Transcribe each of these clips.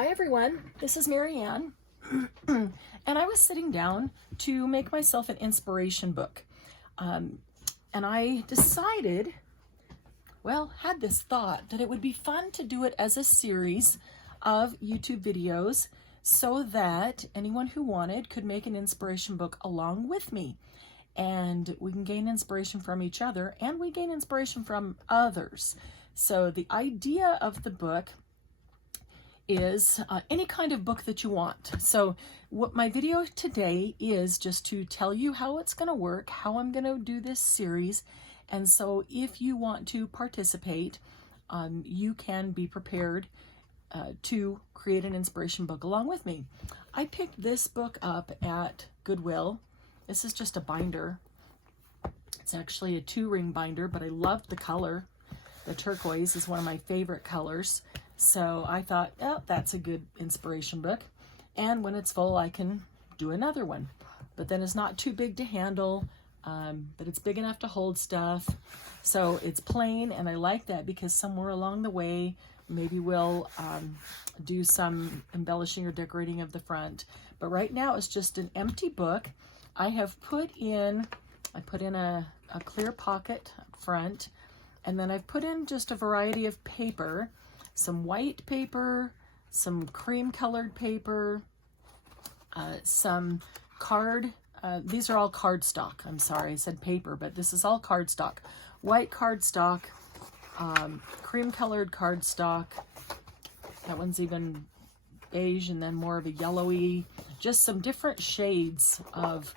Hi everyone, this is Marianne, and I was sitting down to make myself an inspiration book. And I decided, had this thought that it would be fun to do it as a series of YouTube videos so that anyone who wanted could make an inspiration book along with me. And we can gain inspiration from each other and we gain inspiration from others. So the idea of the book is any kind of book that you want. So what my video today is just to tell you how it's going to work, how I'm going to do this series. And so if you want to participate, you can be prepared to create an inspiration book along with me. I picked this book up at Goodwill. This is just a binder. It's actually a 2-ring binder, but I loved the color. The turquoise is one of my favorite colors. So I thought, oh, that's a good inspiration book. And when it's full, I can do another one. But then it's not too big to handle, but it's big enough to hold stuff. So it's plain, and I like that because somewhere along the way, maybe we'll do some embellishing or decorating of the front. But right now, it's just an empty book. I put in a clear pocket up front, and then I've put in just a variety of paper. Some white paper, some cream colored paper, some card. These are all cardstock. I'm sorry, I said paper, but this is all cardstock. White cardstock, cream colored cardstock. That one's even beige and then more of a yellowy. Just some different shades of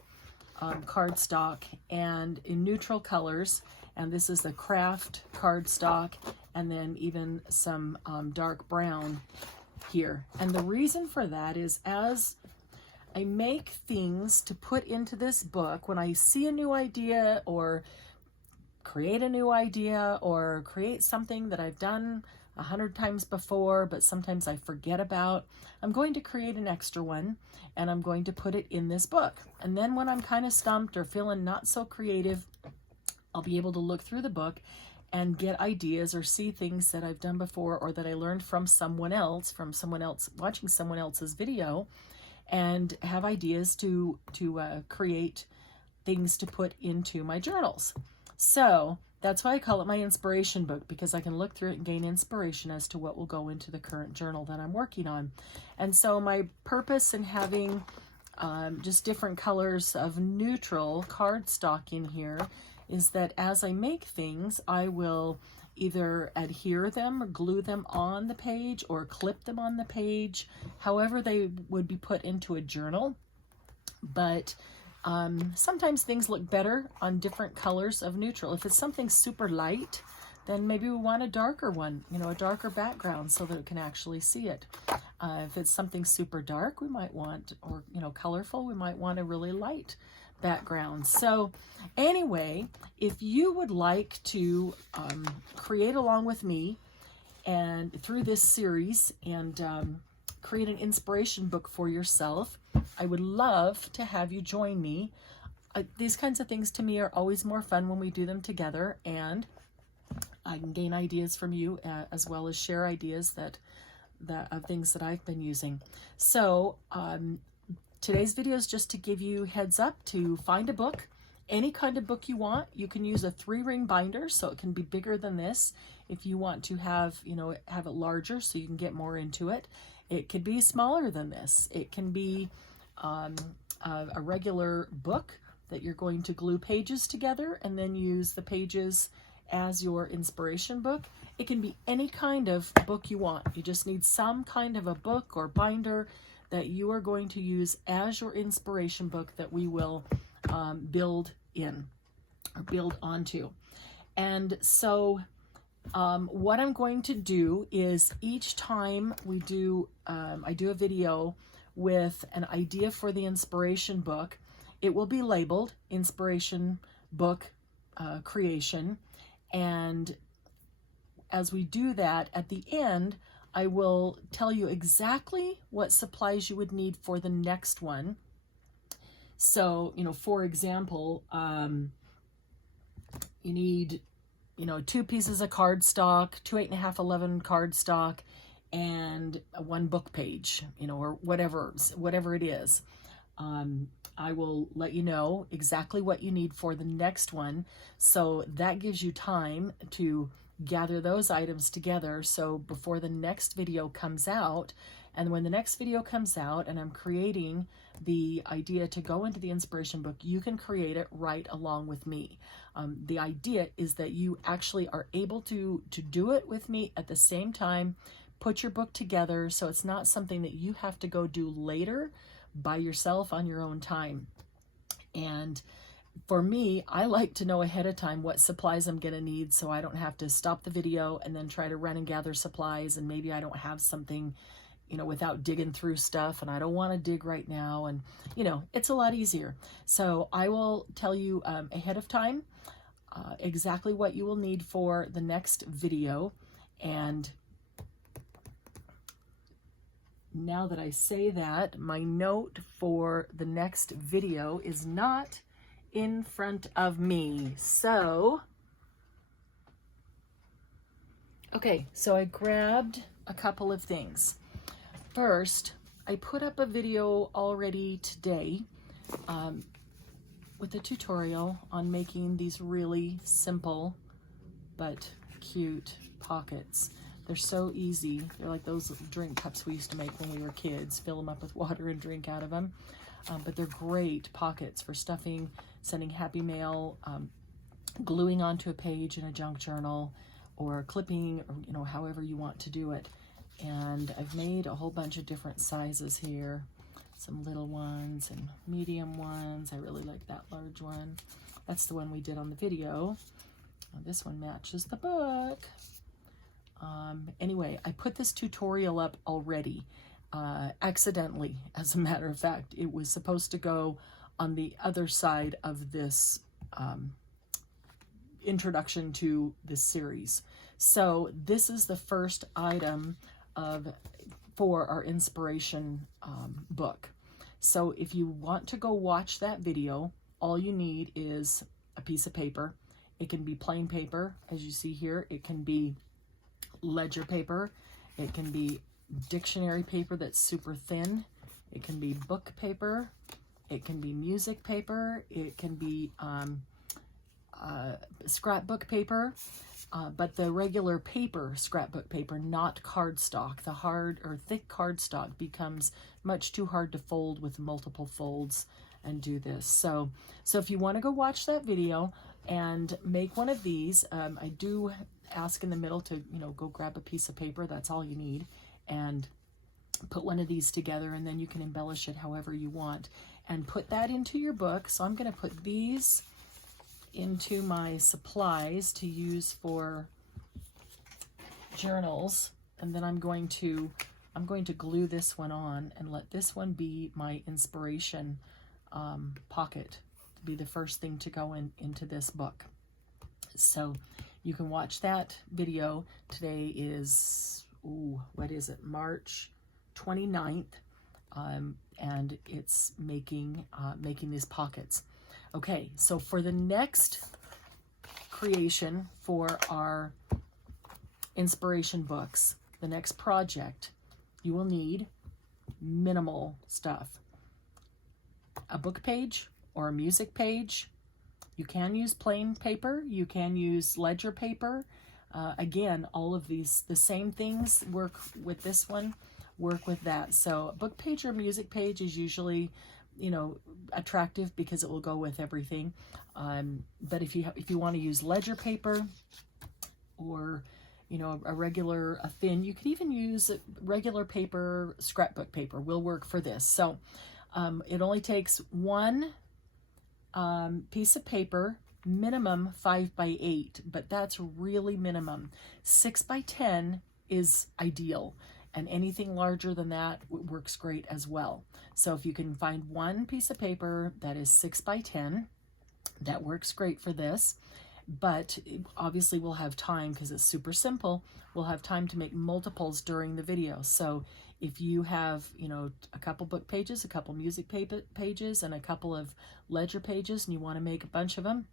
cardstock and in neutral colors. And this is the craft cardstock, and then even some dark brown here. And the reason for that is as I make things to put into this book, when I see a new idea or create a new idea or create something that I've done 100 times before, but sometimes I forget about, I'm going to create an extra one and I'm going to put it in this book. And then when I'm kind of stumped or feeling not so creative, I'll be able to look through the book and get ideas or see things that I've done before or that I learned from someone else, watching someone else's video, and have ideas to create things to put into my journals. So that's why I call it my inspiration book, because I can look through it and gain inspiration as to what will go into the current journal that I'm working on. And so my purpose in having just different colors of neutral cardstock in here is that as I make things, I will either adhere them or glue them on the page or clip them on the page, however they would be put into a journal. But sometimes things look better on different colors of neutral. If it's something super light, then maybe we want a darker one, a darker background so that it can actually see it. If it's something super dark, we might want, or colorful, we might want a really light background. So anyway, if you would like to create along with me and through this series and create an inspiration book for yourself, I would love to have you join me. These kinds of things to me are always more fun when we do them together, and I can gain ideas from you as well as share ideas of things that I've been using. So today's video is just to give you heads up to find a book, any kind of book you want. You can use a 3-ring binder, so it can be bigger than this. If you want to have it larger so you can get more into it. It could be smaller than this. It can be a regular book that you're going to glue pages together and then use the pages as your inspiration book. It can be any kind of book you want. You just need some kind of a book or binder that you are going to use as your inspiration book that we will build in or build onto. And so what I'm going to do is each time we do, I do a video with an idea for the inspiration book, it will be labeled inspiration book creation. And as we do that, at the end, I will tell you exactly what supplies you would need for the next one. So, for example, you need, 2 pieces of cardstock, 2 8.5 11 cardstock, and one book page, you know, or whatever it is. I will let you know exactly what you need for the next one. So that gives you time to gather those items together. So before the next video comes out, and when the next video comes out and I'm creating the idea to go into the inspiration book, you can create it right along with me. The idea is that you actually are able to do it with me at the same time, put your book together, so it's not something that you have to go do later by yourself on your own time. And for me, I like to know ahead of time what supplies I'm going to need, so I don't have to stop the video and then try to run and gather supplies, and maybe I don't have something, you know, without digging through stuff, and I don't want to dig right now, and you know, it's a lot easier. So I will tell you ahead of time exactly what you will need for the next video. And now that I say that, my note for the next video is not in front of me. So, okay, so I grabbed a couple of things. First, I put up a video already today with a tutorial on making these really simple but cute pockets. They're so easy. They're like those drink cups we used to make when we were kids, fill them up with water and drink out of them. But they're great pockets for stuffing, sending happy mail, gluing onto a page in a junk journal, or clipping, or, you know, however you want to do it. And I've made a whole bunch of different sizes here. Some little ones and medium ones. I really like that large one. That's the one we did on the video. This one matches the book. Anyway, I put this tutorial up already, accidentally, as a matter of fact. It was supposed to go on the other side of this introduction to this series. So this is the first item for our inspiration book. So if you want to go watch that video, all you need is a piece of paper. It can be plain paper, as you see here. It can be ledger paper. It can be dictionary paper that's super thin. It can be book paper. It can be music paper. It can be scrapbook paper. But the regular paper, scrapbook paper, not cardstock. The hard or thick cardstock becomes much too hard to fold with multiple folds and do this. So if you want to go watch that video and make one of these, I do ask in the middle to, you know, go grab a piece of paper. That's all you need, and put one of these together, and then you can embellish it however you want and put that into your book. So I'm going to put these into my supplies to use for journals, and then I'm going to glue this one on and let this one be my inspiration pocket, to be the first thing to go into this book. So you can watch that video. Today is, what is it, March 29th, and it's making these pockets. Okay, so for the next creation for our inspiration books, the next project, you will need minimal stuff. A book page or a music page. You can use plain paper. You can use ledger paper. Again, all of these, the same things work with this one, work with that. So a book page or music page is usually, you know, attractive because it will go with everything. But if you want to use ledger paper, or, you know, a thin, you could even use regular paper, scrapbook paper will work for this. So it only takes one piece of paper, minimum 5x8, but that's really minimum. 6x10 is ideal, and anything larger than that works great as well. So if you can find one piece of paper that is 6x10, that works great for this. But obviously we'll have time, because it's super simple, we'll have time to make multiples during the video. So if you have, you know, a couple book pages, a couple music pages, and a couple of ledger pages, and you want to make a bunch of them,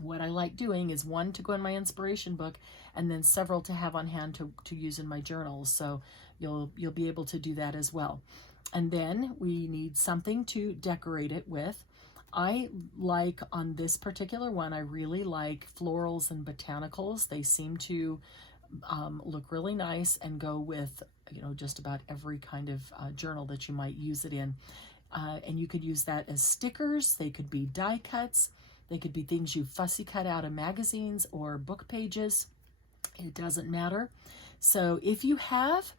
what I like doing is one to go in my inspiration book, and then several to have on hand to use in my journals. So you'll be able to do that as well. And then we need something to decorate it with. I like, on this particular one, I really like florals and botanicals. They seem to look really nice and go with, you know, just about every kind of journal that you might use it in. And you could use that as stickers. They could be die cuts. They could be things you fussy cut out of magazines or book pages. It doesn't matter. So if you have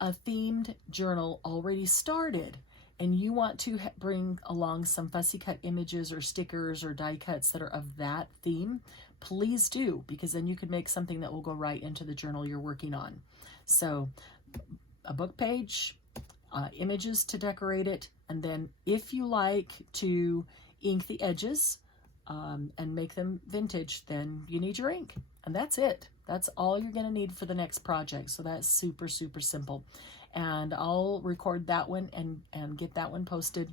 a themed journal already started and you want to bring along some fussy cut images or stickers or die cuts that are of that theme, please do, because then you could make something that will go right into the journal you're working on. So a book page, images to decorate it, and then if you like to ink the edges and make them vintage, then you need your ink, and that's it. That's all you're going to need for the next project. So that's super, super simple. And I'll record that one and get that one posted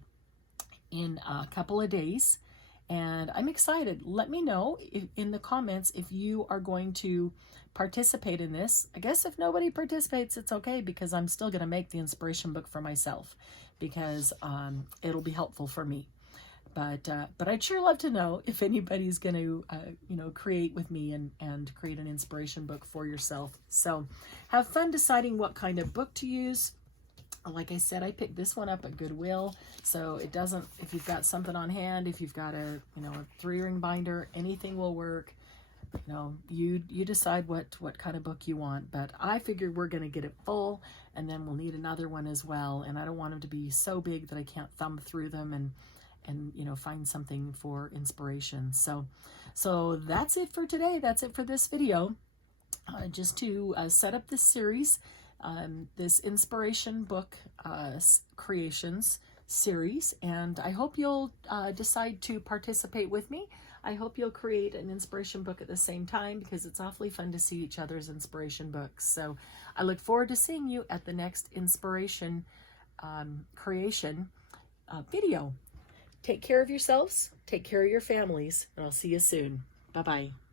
in a couple of days. And I'm excited. Let me know in the comments if you are going to participate in this. I guess if nobody participates, it's okay, because I'm still going to make the inspiration book for myself, because it'll be helpful for me. But I'd sure love to know if anybody's going to, you know, create with me and create an inspiration book for yourself. So have fun deciding what kind of book to use. Like I said, I picked this one up at Goodwill, so it doesn't, if you've got something on hand, if you've got a, you know, a 3-ring binder, anything will work. You know, you decide what kind of book you want, but I figured we're going to get it full, and then we'll need another one as well, and I don't want them to be so big that I can't thumb through them and you know, find something for inspiration. So that's it for today. That's it for this video. Just to set up this series, this inspiration book creations series, and I hope you'll decide to participate with me. I hope you'll create an inspiration book at the same time, because it's awfully fun to see each other's inspiration books. So I look forward to seeing you at the next inspiration creation video. Take care of yourselves, take care of your families, and I'll see you soon. Bye-bye.